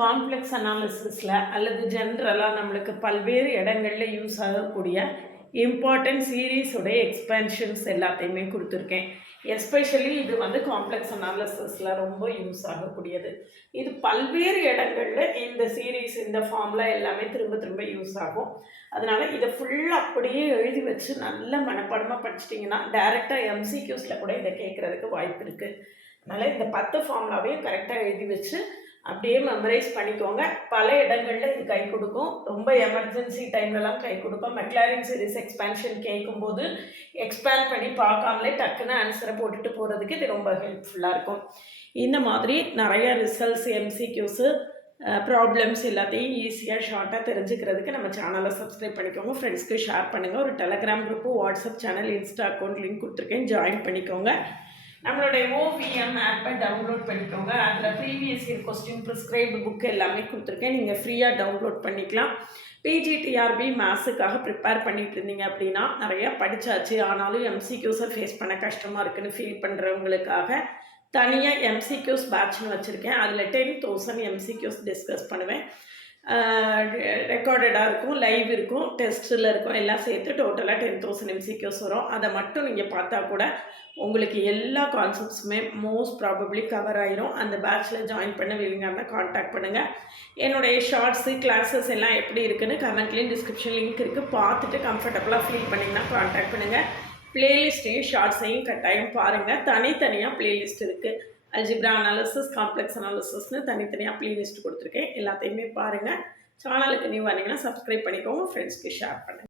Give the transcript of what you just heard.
Complex அனாலிசிஸில் அல்லது ஜென்ரலாக நம்மளுக்கு பல்வேறு இடங்களில் யூஸ் ஆகக்கூடிய இம்பார்ட்டன்ட் சீரீஸோடைய எக்ஸ்பென்ஷன்ஸ் எல்லாத்தையுமே கொடுத்துருக்கேன். எஸ்பெஷலி இது காம்ப்ளெக்ஸ் அனாலிசிஸில் ரொம்ப யூஸ் ஆகக்கூடியது. இது பல்வேறு இடங்களில் இந்த சீரீஸ் இந்த ஃபார்முலா எல்லாமே திரும்ப திரும்ப யூஸ் ஆகும். அதனால் இதை ஃபுல்லாக அப்படியே எழுதி வச்சு நல்ல மனப்பாடமாக படிச்சிட்டிங்கன்னா டைரெக்டாக எம்சிக்யூஸில் கூட இதை கேட்குறதுக்கு வாய்ப்பு இருக்குது. அதனால் இந்த 10 ஃபார்முலாவையும் கரெக்டாக எழுதி வச்சு அப்படியே மெமரைஸ் பண்ணிக்கோங்க. பல இடங்களில் இது கை கொடுக்கும். ரொம்ப எமர்ஜென்சி டைம்லலாம் கை கொடுக்கும். மெக்லாரின் சீரிஸ் எக்ஸ்பேன்ஷன் கேட்கும்போது எக்ஸ்பேண்ட் பண்ணி பார்க்காமலே டக்குன்னு ஆன்சரை போட்டுட்டு போகிறதுக்கு இது ரொம்ப ஹெல்ப்ஃபுல்லாக இருக்கும். இந்த மாதிரி நிறைய ரிசல்ட்ஸ், எம்சிக்யூஸு, ப்ராப்ளம்ஸ் எல்லாத்தையும் ஈஸியாக ஷார்ட்டாக தெரிஞ்சுக்கிறதுக்கு நம்ம சேனலை சப்ஸ்கிரைப் பண்ணிக்கோங்க. ஃப்ரெண்ட்ஸ்க்கு ஷேர் பண்ணுங்கள். ஒரு Telegram group, WhatsApp channel, Insta account link கொடுத்துருக்கேன், ஜாயின் பண்ணிக்கோங்க. நம்மளுடைய OVM ஆப்பை டவுன்லோட் பண்ணிக்கோங்க. அதில் previous year question prescribed book எல்லாமே கொடுத்துருக்கேன். நீங்கள் ஃப்ரீயாக டவுன்லோட் பண்ணிக்கலாம். PGTRB மேத்ஸுக்காக ப்ரிப்பேர் பண்ணிகிட்டு இருந்தீங்க அப்படின்னா நிறையா படித்தாச்சு, ஆனாலும் எம்சிக்யூஸை ஃபேஸ் பண்ண கஷ்டமாக இருக்குதுன்னு ஃபீல் பண்ணுறவங்களுக்காக தனியாக எம்சிக்யூஸ் பேட்ச்னு வச்சுருக்கேன். அதில் 10,000 எம்சிக்யூஸ் டிஸ்கஸ் பண்ணுவேன். ரெக்கார்டடாக இருக்கும், லைவ் இருக்கும், டெஸ்ட்டில் இருக்கும், எல்லாம் சேர்த்து டோட்டலாக 10,000 எம்சிக்யூஸ் வரும். அதை மட்டும் நீங்கள் பார்த்தா கூட உங்களுக்கு எல்லா கான்செப்ட்ஸுமே மோஸ்ட் ப்ராபப்ளி கவர் ஆயிரும். அந்த பேட்சில் ஜாயின் பண்ண விரும்பிங்கன்னா கான்டாக்ட் பண்ணுங்கள். என்னுடைய ஷார்ட்ஸு, கிளாஸஸ் எல்லாம் எப்படி இருக்குன்னு கமெண்ட்லேயும் டிஸ்கிரிப்ஷன் லிங்க் இருக்குது. பார்த்துட்டு கம்ஃபர்டபுளாக ஃபீல் பண்ணிங்கன்னா கான்டாக்ட் பண்ணுங்கள். ப்ளேலிஸ்ட்டையும் ஷார்ட்ஸையும் கட்டாயம் பாருங்கள். தனித்தனியாக ப்ளேலிஸ்ட் இருக்குது. அல்ஜிப்ரா அனாலிசிஸ், காம்ப்ளெக்ஸ் அனாலிசிஸ்னு தனித்தனியாக ப்ளேலிஸ்ட் கொடுத்துருக்கேன். எல்லாத்தையுமே பாருங்கள். சேனலுக்கு நியூ வந்தீங்கன்னா சப்ஸ்கிரைப் பண்ணிக்கோங்க. ஃப்ரெண்ட்ஸ்க்கு ஷேர் பண்ணுங்கள்.